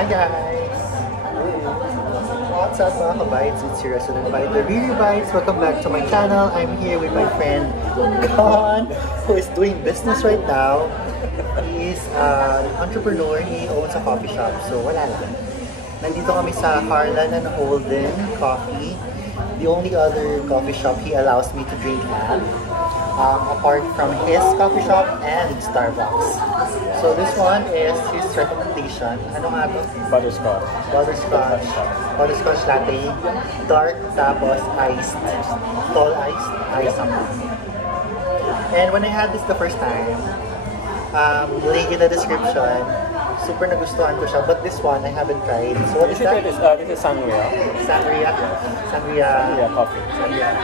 Hi guys! What's up mga ka-Bites? It's your resident biter, Riri Bites. Welcome back to my channel. I'm here with my friend Gon, who is doing business right now. He is an entrepreneur. He owns a coffee shop. So wala lang. Nandito kami sa Harlan and Holden Coffee. The only other coffee shop he allows me to drink at. Apart from his coffee shop and Starbucks. So this one is his recommendation. Ano nga to? Butterscotch. Butterscotch. Butterscotch latte. Dark tapos iced. Tall iced. And when I had this the first time, link in the description. Super nagustuhan ko siya. But this one, I haven't tried. So what is that? This is Sangria. Sangria. Sangria coffee. Sangria.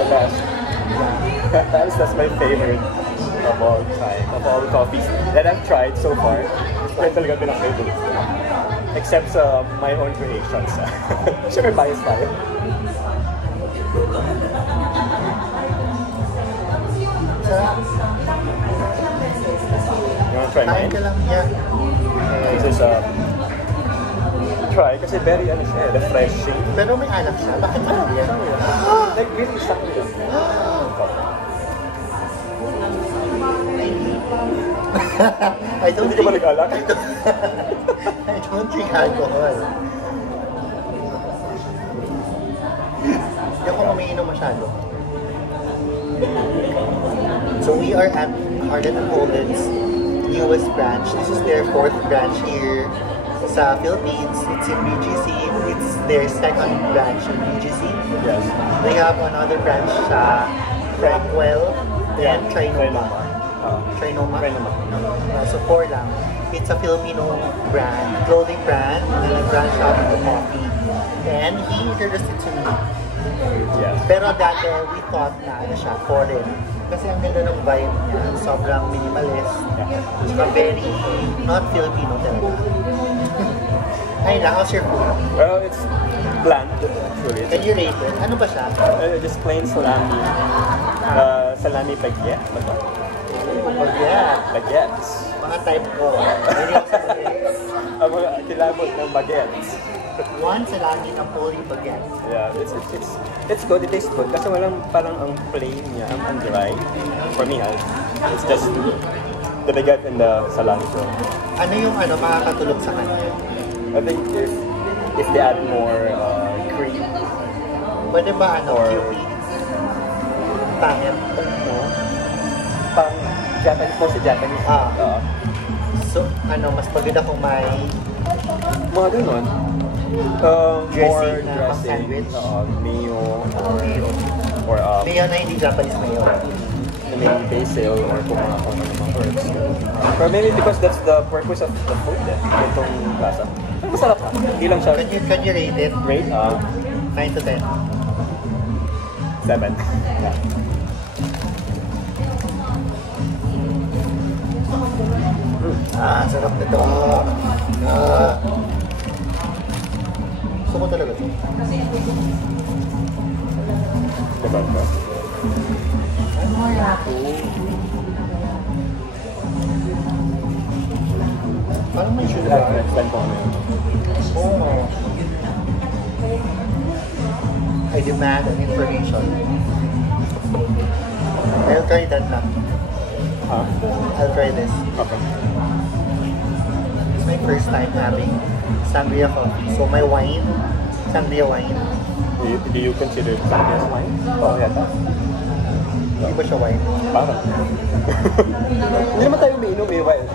The best. That's my favorite of all time. Of all the coffees that I've tried so far. Yan talaga pinaka-favorite. Except sa my own creations. Sure, bias tayo. You wanna try Kain mine? ka lang. Yeah. This is try kasi very refreshing. Pero may alak siya. Bakit ano yan? Like really sangria. I don't Hindi ka ba nag-alak? I don't drink alcohol. Hindi ako umiinom masyado. So we are at Harlan and Holden's newest branch. This is their 4th branch here sa Philippines. It's in BGC. It's their 2nd branch in BGC. Yes. They have another branch sa Rockwell and Trinoma. Trinoma? So 4 lang. It's a Filipino brand, clothing brand, na nag-branch out into coffee. And he introduced it to me. Yes. Pero dati, we thought na ano siya, foreign. Kasi ang ganda ng vibe niya, sobrang minimalist. Saka very not Filipino talaga. Ay na, how's your food? Well, it's bland actually. Can you rate it? Ano ba siya? Just plain salami. Salami baguette. Baguette. Baguettes. Mga type ko. Very ako sa baguettes. Ang mga kilabot ng baguettes. One salami na pulling baguette. Yeah, it's good. It tastes good. Kasi walang parang ang plain niya, ang dry. For me, it's just the baguette and the salami. So Ano yung makakatulog sa kanya? I think if they add more cream Pwede ba or QP? Pangit? no, pang Japanese, mostly Japanese. So, mas pagod kung may Mga ganun. More dressing na dressing, sandwich? mayo, mayo. or Mayo na hindi Japanese mayo. maybe basil or kung ano mga herbs. Or maybe because that's the purpose of the food itong lasa. Pero masarap na. Hindi lang siya Can you rate it? rate 9 to 10? 7. Yeah. Sarap nito. Gusto ko talaga ito. Diba ba? Ano kaya ito? Parang may sugar. Next time ko ano yun. Oo. I demand an information. I'll try that na. Huh? I'll try this. Okay. It's my first time having sangria coffee. So my wine, sangria wine. Do you consider it as wine? Oo, yata. Hindi ba siya wine? Parang. Hindi naman tayo umiinom wine.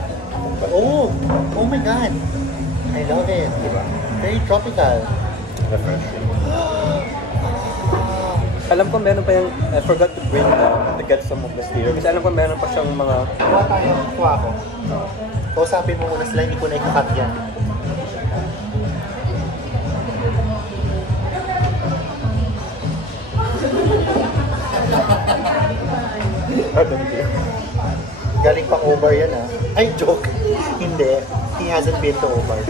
Oh! Oh my God! I love it. Diba? Very tropical. Refreshing. Alam ko meron pa yung, I forgot to bring to get some of the steer. Kasi alam ko meron pa siyang mga, Kuha tayo. Kuha ako. Kausapin mo muna sila, hindi ko na ikakat yan. Galing pang Obar yan Ay, joke. Hindi. He hasn't been to Obar.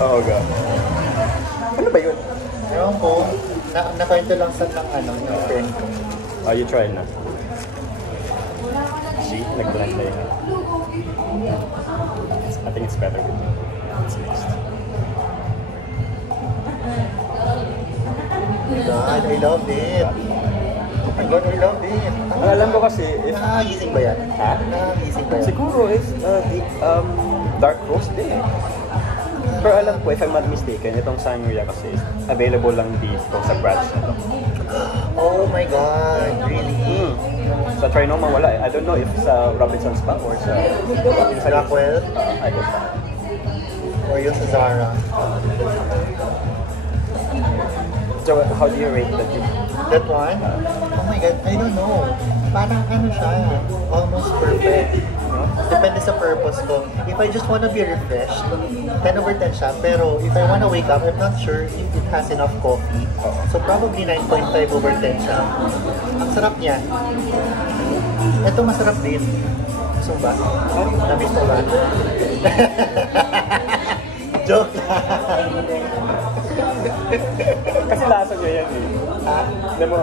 oh god. Ano ba yun? Ewan ko, nakwento lang sa ng friend ko. Oh, you try na. juicy, nag-blend na yun. I think it's better with it's mixed. Oh my God, I love it. Oh my God, I love it. Ang alam ko kasi, if... Nakagising ba yan? Ha? Nakagising ba yan? Siguro is dark roast din eh. Pero alam ko, if I'm not mistaken, itong sangria kasi is available lang dito sa branch na to. Oh my God, really? Sa Trinoma wala eh. I don't know if sa Robinsons ba or sa Rockwell? I don't know. Or yung sa Zara? So how do you rate that? That one? Oh my God, I don't know. Parang ano siya, almost perfect. Depende sa purpose ko. If I just wanna be refreshed, 10 over 10 siya. Pero if I wanna wake up, I'm not sure if it has enough coffee. So probably 9.5 over 10 siya. Ang sarap niya. Ito masarap din. Gusto mo ba? Namiss mo ba? Joke lang. Kasi lasa niya yan eh. Alam mo,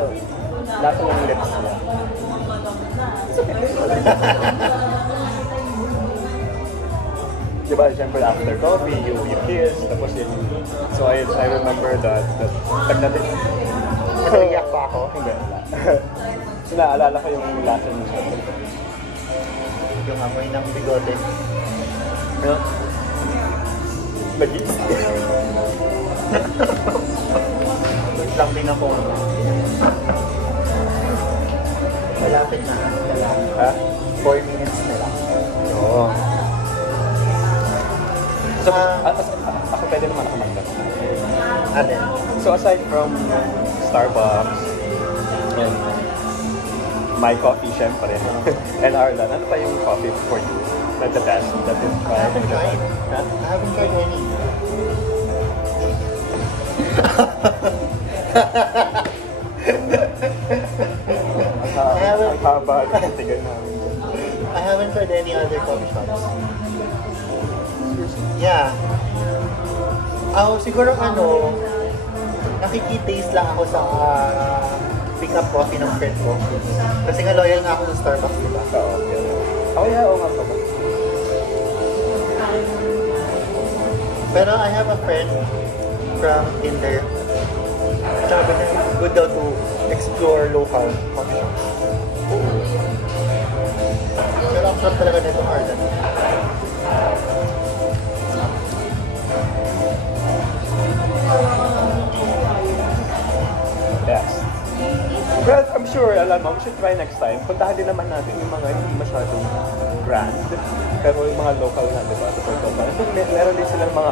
lasa ng lips niya. Diba, siyempre after coffee, you kiss, tapos yun. So I remember that pag natin... Naiyak pa ako? Hindi. So naalala ko yung lasa niya. Yung amoy ng bigote. Ano? Bagis? Wait lang din ako. Malapit na. Ha? 4 minutes na lang. Oo. So, ako pwede naman ako magdala. Alin? So aside from Starbucks and my coffee, syempre, and Arlan, ano pa yung coffee for you? That's the best that you've I tried? haven't tried. Huh? I haven't tried any. Ang haba ng tigan namin. I haven't tried any other coffee shops. Yeah. Siguro nakikitaste lang ako sa pick-up coffee ng friend ko. Kasi nga loyal nga ako sa Starbucks, diba? Oo. Oh yeah, oo nga pa ba? Pero I have a friend from Tinder. Sabi niya, good daw to explore local coffee shops. Pero ang sarap talaga nitong Arlan. Yes. But I'm sure, alam mo, we should try next time. Puntahan din naman natin yung mga hindi masyadong brand. Pero yung mga local na, di ba? Meron din silang mga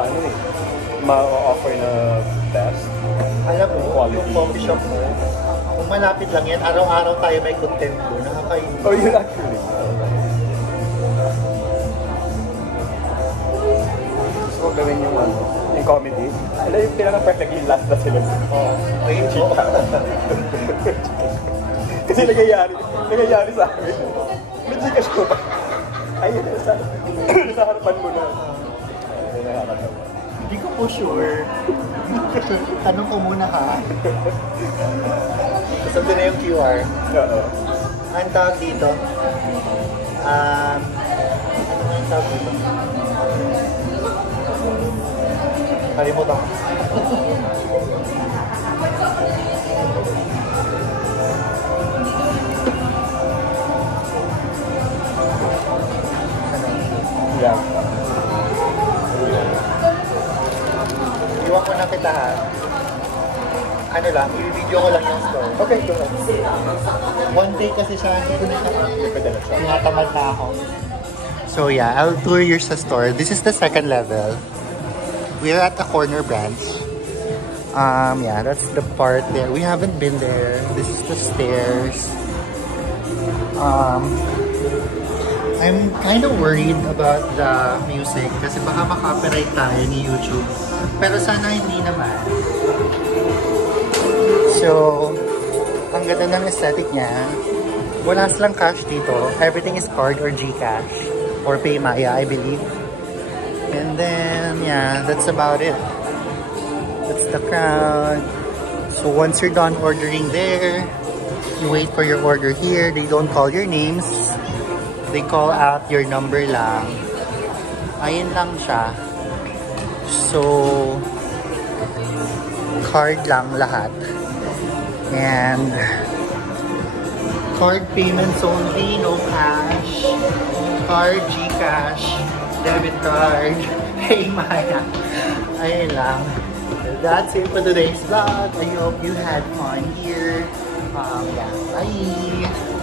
ma-offer na best. Alam mo, Quality. yung coffee shop mo, kung malapit lang yan, araw-araw tayo may content doon. Nakakainin. Oh, yun actually. So, gawin yung yung comedy. Alam yung pinaka-perfect yung last na sila. Oo. Ayun, chika. Kasi nangyayari sa amin. May Gcash ko ba? Ayun, sa harapan mo na. Ay, nakakatawa. Hindi ko po sure. Tanong ko muna ha. Sabi na yung QR. Oo. Ang tawag dito? Ano ang tawag dito? Kalimutan ko. Yeah. Iwan ko na kita ha. Ano lang, i-video ko lang yung store. Okay, go ahead. One day kasi siya, hindi ko na siya. tinatamad na ako. So yeah, I'll tour your sa store. This is the second level. We're at the corner branch. Yeah, that's the part there. We haven't been there. This is the stairs. I'm kind of worried about the music kasi baka makopyright tayo ni YouTube. Pero sana hindi naman. So, ang ganda ng aesthetic niya. Wala silang cash dito. Everything is card or GCash or PayMaya, I believe. And then, yeah, that's about it. That's the crowd. So once you're done ordering there, you wait for your order here. They don't call your names. they call out your number lang. Ayun lang siya. So, card lang lahat. And card payments only, no cash. Card, GCash, debit card, Paymaya. Ayun lang. That's it for today's vlog. I hope you had fun here. Yeah, bye!